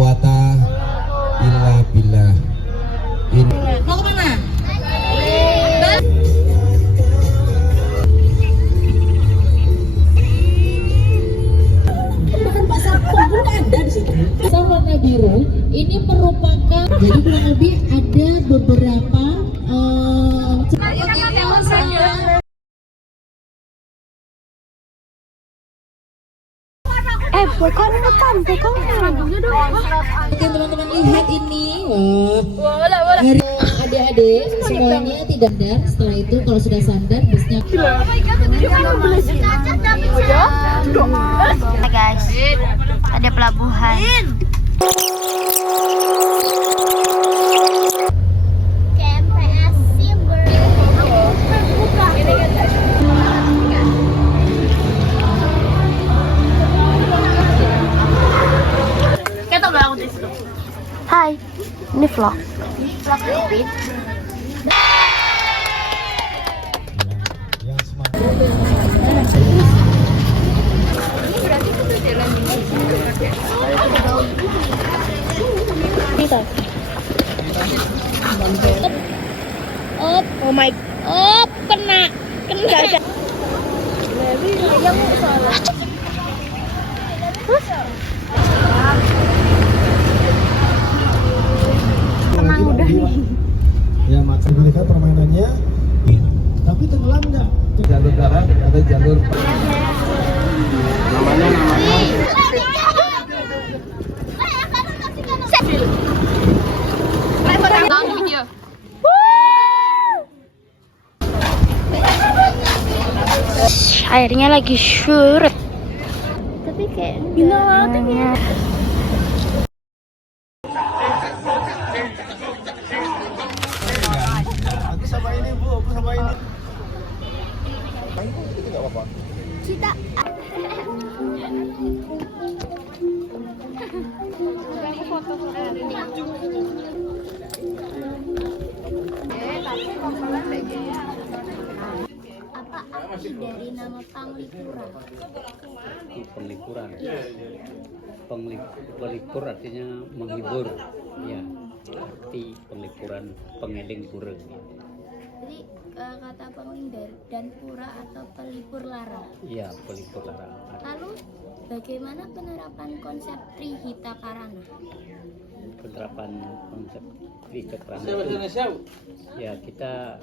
quwata illa billah. Mau kemana? Bahkan pasar pun ada di situ. Pasar warna biru ini merupakan, jadi kurang lebih ada beberapa Oke teman-teman, lihat ini. Wah, hari adik-adik semuanya tidak sadar. Setelah itu kalau sudah sadar busnya Hai guys, ada pelabuhan. KMPS Simber. Hai, ini vlog. Oh my, kena. Tenang udah nih. Ya, macam mereka permainannya. Tapi tenggelam nggak? Jalur darat atau jalur namanya Airnya lagi surut. Tapi kayak enggak. Aku sama ini Bu, aku sama ini. Itu nggak apa-apa. Kita apa arti dari nama Panglipura? Penglipuran. Penglipur artinya menghibur. Ya, arti penglipuran, pengeling pura. Jadi kata pengling dan pura atau pelipur lara. Iya, pelipur lara. Lalu bagaimana penerapan konsep Trihita Karana? Penerapan konsep Trihita ya, kita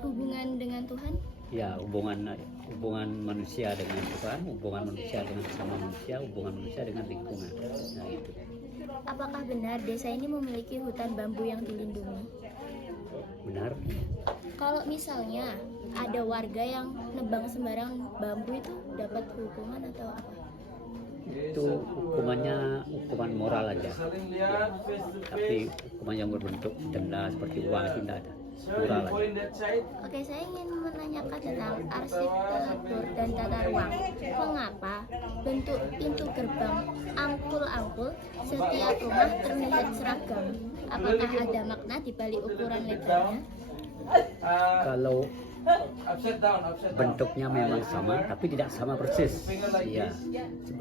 Hubungan dengan Tuhan? ya hubungan manusia dengan Tuhan, hubungan manusia dengan sesama manusia, hubungan manusia dengan lingkungan. Nah, itu. Apakah benar desa ini memiliki hutan bambu yang dilindungi? Benar. Kalau misalnya ada warga yang nebang sembarang bambu itu dapat hukuman atau apa? Itu hukumannya hukuman moral aja. Tapi hukuman yang berbentuk denda seperti uang itu tidak ada. Moral aja. Oke, saya ingin menanyakan tentang arsitektur dan tata ruang. Mengapa bentuk pintu gerbang angkul-angkul setiap rumah terlihat seragam? Apakah ada makna di balik ukuran lebarnya? Kalau bentuknya memang sama, tapi tidak sama persis. Iya,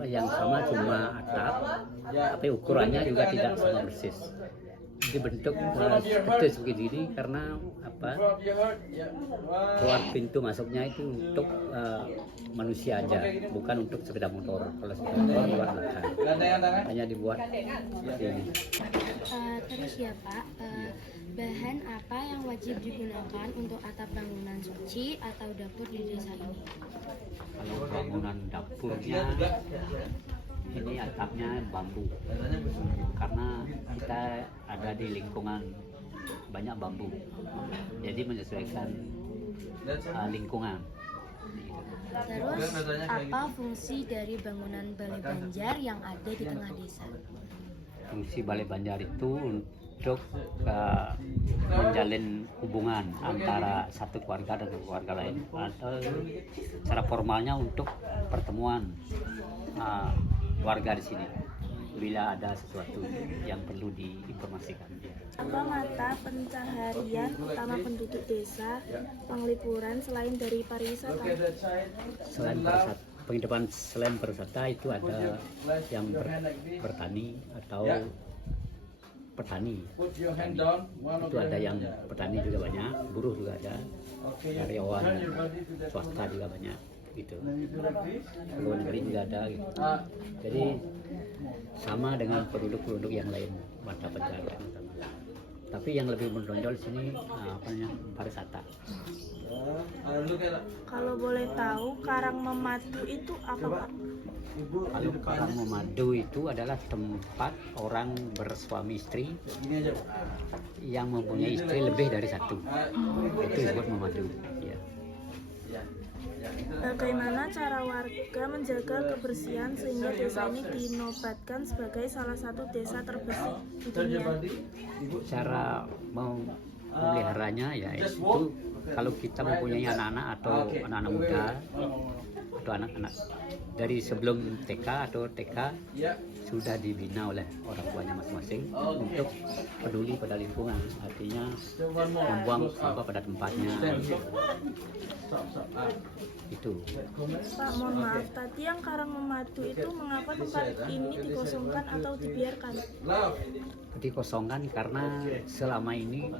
yang sama cuma atap, tapi ukurannya juga tidak sama persis. Dibentuk seperti begini karena apa? Keluar pintu masuknya itu untuk manusia aja, bukan untuk sepeda motor. Kalau sepeda motor buat belakang, hanya dibuat seperti ini. Terus ya Pak, bahan apa yang wajib digunakan untuk atap bangunan suci atau dapur di desa ini? Kalau bangunan dapurnya ini atapnya bambu, karena kita ada di lingkungan banyak bambu, jadi menyesuaikan lingkungan. Terus apa fungsi dari bangunan Balai Banjar yang ada di tengah desa? Fungsi Balai Banjar itu untuk menjalin hubungan antara satu keluarga dengan keluarga lain, atau secara formalnya untuk pertemuan warga di sini bila ada sesuatu yang perlu diinformasikan. Apa mata pencaharian utama penduduk desa Panglipuran selain dari pariwisata? Selain penghidupan selain berwisata itu ada yang bertani atau petani. Itu ada yang petani juga banyak, buruh juga ada, karyawan swasta juga banyak gitu. Pegawai negeri juga ada gitu. Jadi sama dengan penduduk-penduduk yang lain mata pencaharian. Tapi yang lebih menonjol di sini pariwisata. Kalau boleh tahu, Karang Memadu itu apa, Pak? Kalau Karang Memadu itu adalah tempat orang bersuami istri yang mempunyai istri lebih dari satu. Itu disebut memadu. Ya. Bagaimana cara warga menjaga kebersihan sehingga desa ini dinobatkan sebagai salah satu desa terbersih di dunia? Cara memeliharanya ya itu kalau kita mempunyai anak-anak atau anak-anak muda atau anak-anak dari sebelum TK atau TK sudah dibina oleh orang tuanya masing-masing untuk peduli pada lingkungan, artinya membuang sampah pada tempatnya. Itu. Pak, mohon maaf, tadi yang Karang Memadu itu mengapa tempat ini dikosongkan atau dibiarkan? Dikosongkan karena selama ini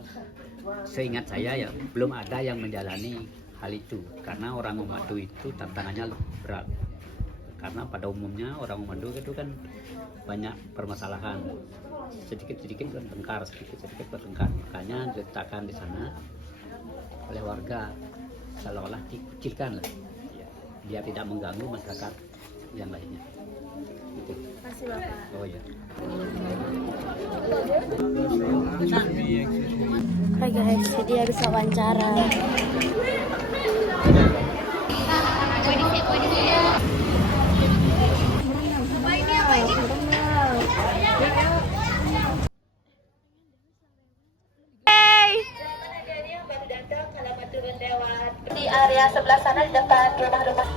seingat saya ya belum ada yang menjalani hal itu, karena orang Memadu itu tantangannya berat. Karena pada umumnya orang Memadu itu kan banyak permasalahan, sedikit-sedikit bertengkar, makanya diletakkan di sana oleh warga seolah-olah dikucilkan lah, biar tidak mengganggu masyarakat yang lainnya. Gitu. Terima kasih, Bapak. Oh ya. Hai guys, jadi harus wawancara. Di area sebelah sana di depan rumah-rumah.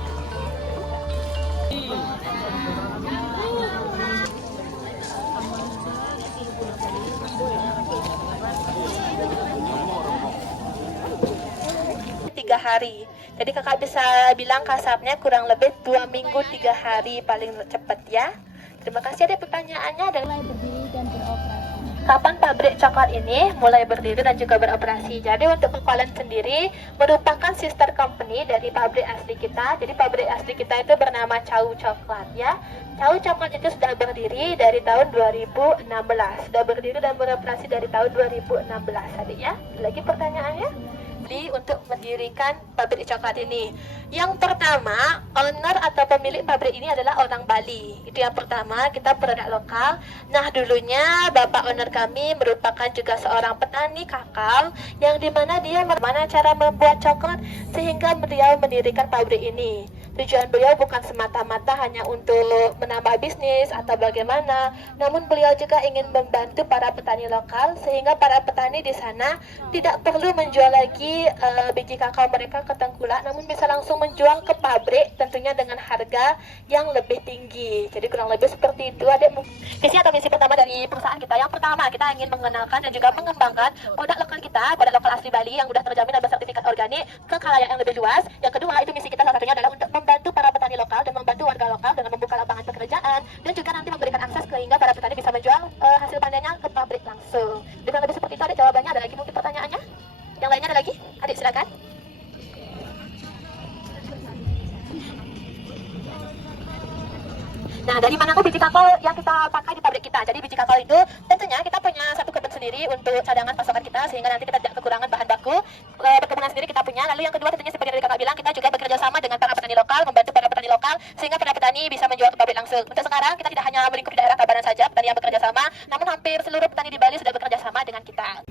Tiga hari. Jadi kakak bisa bilang kasarnya kurang lebih 2 minggu 3 hari paling cepat ya. Terima kasih. Ada pertanyaannya dan mulai berdiri dan beroperasi. Kapan pabrik coklat ini mulai berdiri dan juga beroperasi? Jadi untuk Kokolen sendiri merupakan sister company dari pabrik asli kita. Jadi pabrik asli kita itu bernama Chow Coklat ya. Chow Coklat itu sudah berdiri dari tahun 2016. Sudah berdiri dan beroperasi dari tahun 2016 tadi ya. Lagi pertanyaannya? Untuk mendirikan pabrik coklat ini. Yang pertama, owner atau pemilik pabrik ini adalah orang Bali. Itu yang pertama, kita produk lokal. Nah, dulunya bapak owner kami merupakan juga seorang petani kakao, yang dimana dia bagaimana cara membuat coklat sehingga beliau mendirikan pabrik ini. Tujuan beliau bukan semata-mata hanya untuk menambah bisnis atau bagaimana, namun beliau juga ingin membantu para petani lokal sehingga para petani di sana tidak perlu menjual lagi biji kakao mereka ke tengkulak, namun bisa langsung menjual ke pabrik tentunya dengan harga yang lebih tinggi. Jadi kurang lebih seperti itu adik. Visi atau misi pertama dari perusahaan kita, yang pertama kita ingin mengenalkan dan juga mengembangkan produk lokal kita, produk lokal asli Bali yang sudah terjamin dan bersertifikat organik ke khalayak yang lebih luas. Yang kedua, itu misi kita salah satunya adalah untuk membantu para petani lokal dan membantu warga lokal dengan membuka lapangan pekerjaan dan juga nanti memberikan akses sehingga para petani bisa menjual hasil panennya ke pabrik langsung. Dengan lebih seperti itu adik, jawabannya ada lagi mungkin pertanyaannya? Yang lainnya ada lagi? Adik silakan. Nah, dari mana tuh biji kakao yang kita pakai di pabrik kita? Jadi biji kakao itu tentunya kita punya satu kebun sendiri untuk cadangan pasokan kita sehingga nanti kita tidak kekurangan bahan baku. Perkebunan sendiri kita punya. Lalu yang kedua tentunya seperti yang kakak bilang, kita juga bekerja sama dengan para petani lokal, membantu para petani lokal sehingga para petani bisa menjual ke pabrik langsung. Untuk sekarang kita tidak hanya melingkupi daerah Tabanan saja petani yang bekerja sama, namun hampir seluruh petani di Bali sudah bekerja sama dengan kita.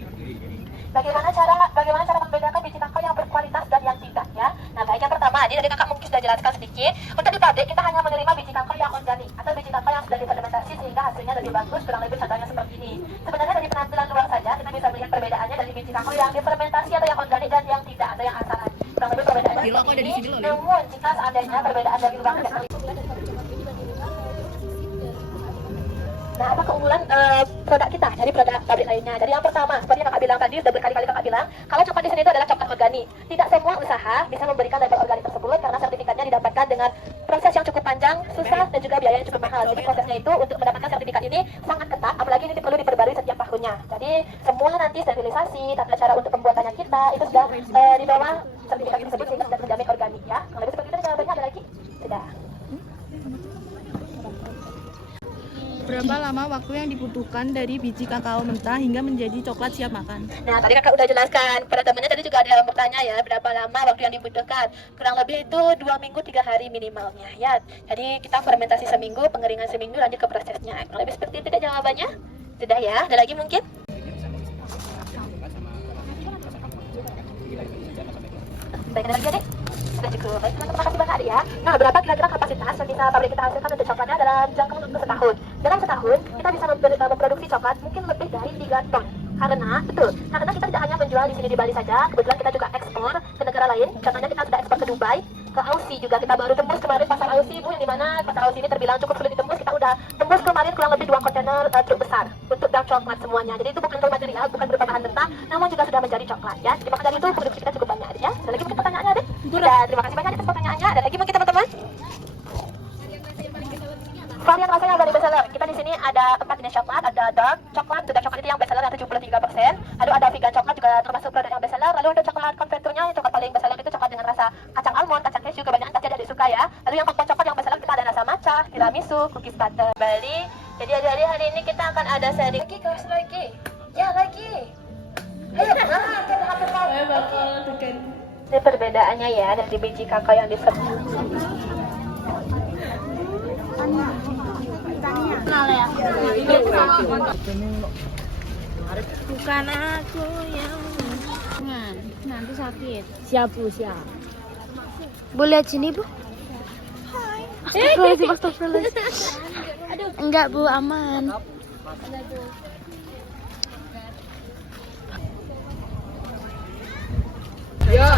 Bagaimana cara membedakan biji kakao yang berkualitas dan yang tidak ya? Nah, baik, yang pertama, jadi kakak mungkin sudah jelaskan sedikit. Untuk di pabrik kita hanya menerima biji kakao yang organik atau biji kakao yang sudah difermentasi sehingga hasilnya lebih bagus, kurang lebih contohnya seperti ini. Sebenarnya dari penampilan luar saja kita bisa melihat perbedaannya dari biji kakao yang difermentasi atau yang organik dan yang tidak atau yang asalan. Kurang lebih perbedaannya seperti ini. Namun jika seandainya perbedaan dari luar tidak terlihat. Nah, apa keunggulan produk kita dari produk pabrik lainnya? Jadi yang pertama, seperti yang kakak bilang tadi, sudah berkali-kali kakak bilang, kalau coklat di sini itu adalah coklat organik. Tidak semua usaha bisa memberikan label organik tersebut karena sertifikatnya didapatkan dengan proses yang panjang, susah, dan juga biayanya cukup mahal. Jadi prosesnya itu untuk mendapatkan sertifikat ini sangat ketat, apalagi ini perlu diperbarui setiap tahunnya. Jadi semua nanti sterilisasi, tata cara untuk pembuatannya kita itu sudah di bawah sertifikat tersebut sehingga sudah terjamin organik ya. Kalau lebih seperti itu jawabannya ada lagi? Sudah. Berapa lama waktu yang dibutuhkan dari biji kakao mentah hingga menjadi coklat siap makan? Nah, tadi kakak udah jelaskan. Pada temennya tadi juga ada yang bertanya ya, berapa lama waktu yang dibutuhkan. Kurang lebih itu 2 minggu 3 hari minimalnya ya. Jadi kita fermentasi seminggu, pengeringan seminggu, lanjut ke prosesnya. Kurang lebih seperti itu deh jawabannya. Sudah ya, ada lagi mungkin? Baik, ada lagi adik? Sudah cukup. Baik, teman-teman, makasih banyak adik ya. Nah, berapa kira-kira kapasitas yang bisa pabrik kita hasilkan untuk coklatnya dalam jangka waktu setahun? Dalam setahun, kita bisa memproduksi coklat mungkin lebih dari 3 ton. Karena kita tidak hanya menjual di sini di Bali saja, kebetulan kita juga ekspor ke negara lain. Contohnya kita sudah ekspor ke Dubai, ke Aussie juga. Kita baru tembus kemarin pasar Aussie, Bu, yang dimana pasar Aussie ini terbilang cukup sulit ditembus. Kita udah tembus kemarin kurang lebih 2 kontainer truk besar untuk dark coklat semuanya. Jadi itu bukan raw material, bukan berupa bahan mentah, namun juga sudah menjadi coklat ya. Jadi maka dari itu produksi kita cukup banyak ya. Ada lagi mungkin pertanyaannya, Adik? Sudah, terima kasih banyak atas pertanyaannya. Ada lagi mungkin teman-teman? Varian rasa yang dari bestseller, kita di sini ada 4 jenis coklat, ada dark coklat itu yang bestseller 73%, lalu ada vegan coklat juga termasuk produk yang bestseller, lalu untuk coklat konveturnya, coklat paling bestseller itu coklat dengan rasa kacang almond, kacang cashew, kebanyakan pasti adik suka ya. Lalu yang popcorn coklat yang bestseller kita ada rasa matcha, tiramisu, cookies butter. Bali. Jadi adik-adik hari ini kita akan ada seri lagi, kelas lagi. Ya lagi. Ayo, kita hampir mau. Ini perbedaannya ya dari biji kakao yang Bukan aku yang Nanti sakit. Siap, Bu, siap. Bu, lihat sini, Bu. Astagfirullah. Enggak, Bu, aman. Ya.